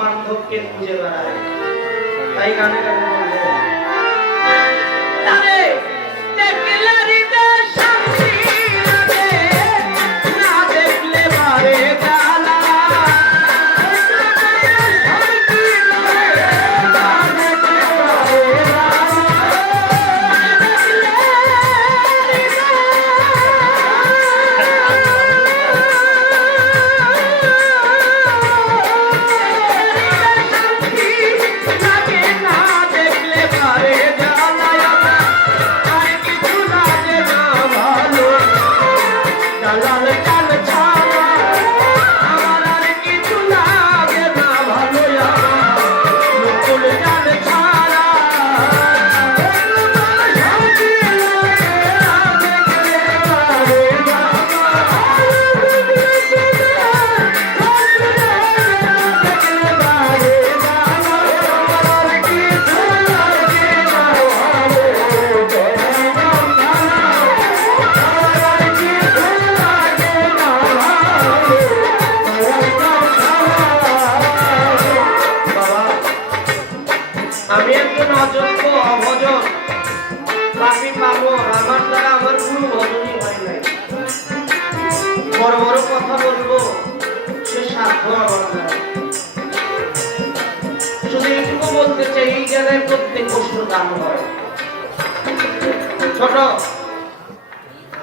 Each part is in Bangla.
বান্ধবকে খুঁজে বেড়ায় তাই গানে গানে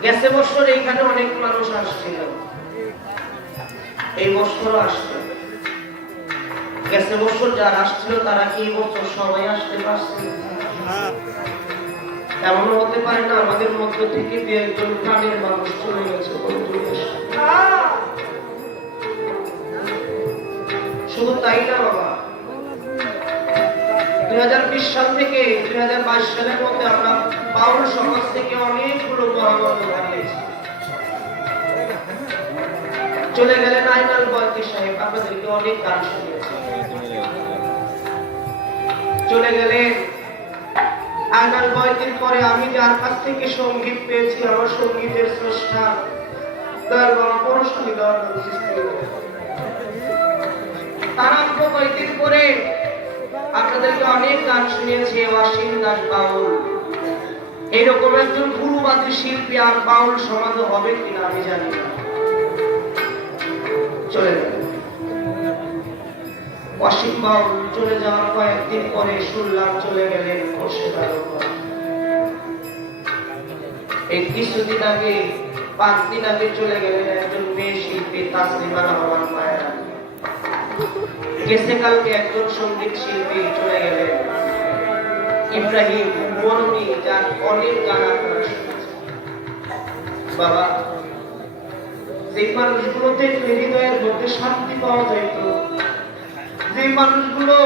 গেছে বছর এইখানে অনেক মানুষ আসছিল। এই বছরও আসছে। গেছে বছর যারা আসছিল, তারা কি বছর সবাই আসতে পারছে। এমনও হতে পারে না, আমাদের মধ্য থেকে দু একজন প্রাণের মানুষ চলে গেছে শুধু তাই না বাবা সাল থেকে সালের মধ্যে আমরা সমাজ থেকে অনেকগুলো হারিয়েছি। চলে গেলেন আইনাল বয়তি সাহেব, আপনাদেরকে অনেক গান শুনিয়েছি। চলে গেলেন আইনাল বয়তির পরে আমি যার কাছ থেকে সংগীত পেয়েছি, আমার সঙ্গীতের স্রষ্টা তার বাবা পরশালী দয়াল তারাক্য বৈদিক করে আপনাদেরকে অনেক গান শুনিয়েছি, অসীম দাস বাউল। এইরকম একজন গুরুবাদী শিল্পী আর বাউল সমাজ হবে কিনা আমি জানি না। চলে অসীম বাউল চলে যাওয়ার কয়েকদিন পরে শুনলাম চলে গেলেন খোরশেদার এই কিছুদিন আগে পাঁচ দিন আগে চলে গেলেন একজন মেয়ে শিল্পী, তাসলিমা রহমান গেছে কালকে একজন সংগীত শিল্পী চলে গেলেন। ইব্রাহিম মরুনি যার অনেক গান বাবা যে মানুষগুলোতে হৃদয়ের মধ্যে শান্তি পাওয়া যাইত যে মানুষগুলো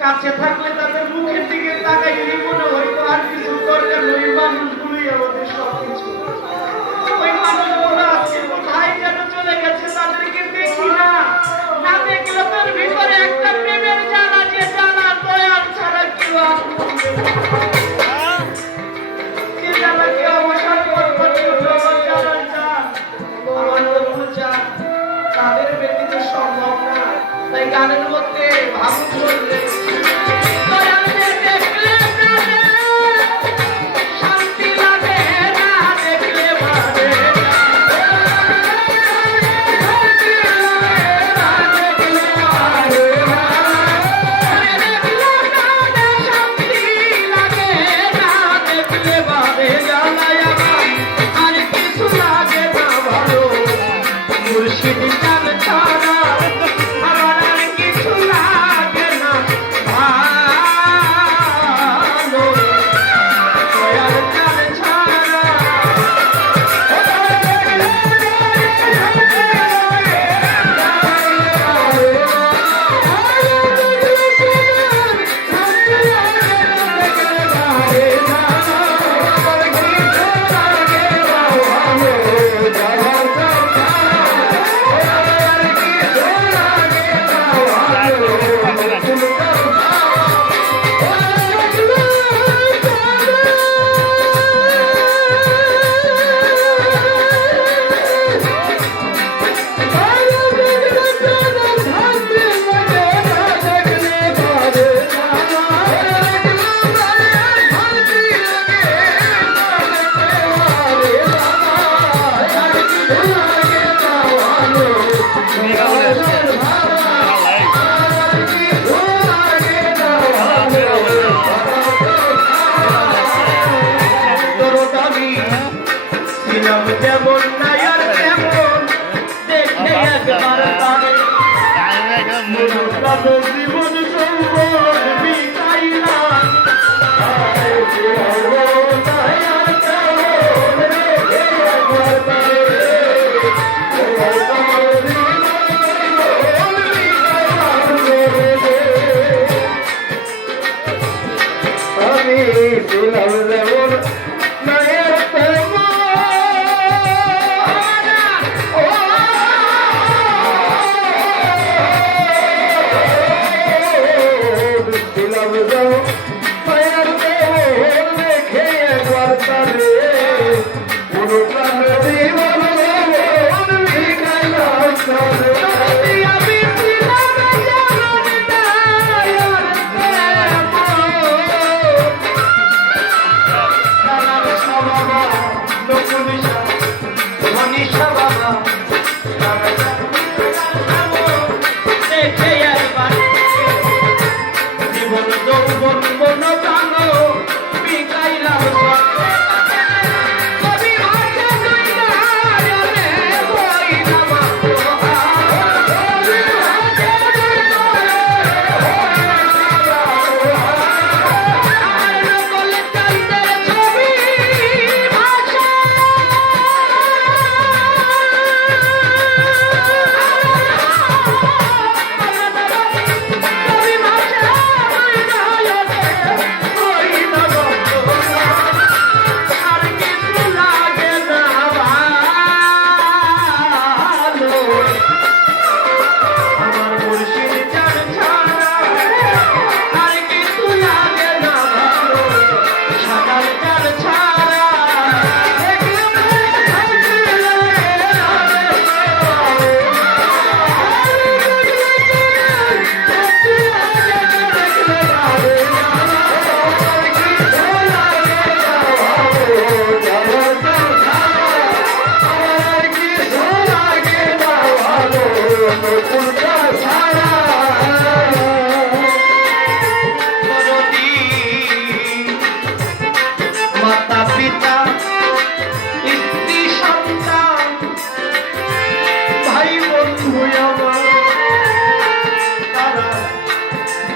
কাছে থাকলে তাদের মুখের দিকে তাকাইলে মনে হইতো আর কিছু দরকার ওই মানুষগুলোই আমাদের সবকিছু। ওই মানুষগুলো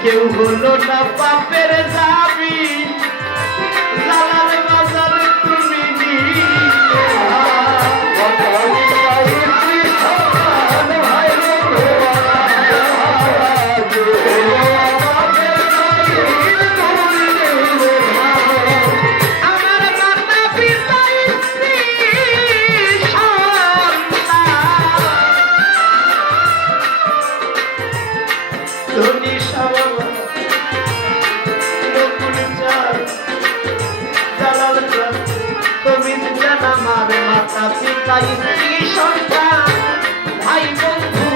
কেউ হলো না পাপের দাবি কাছে তাই সন্তান? ভাই বন্ধু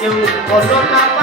কেউ বলো না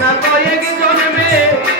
ना तो ये कि जोन में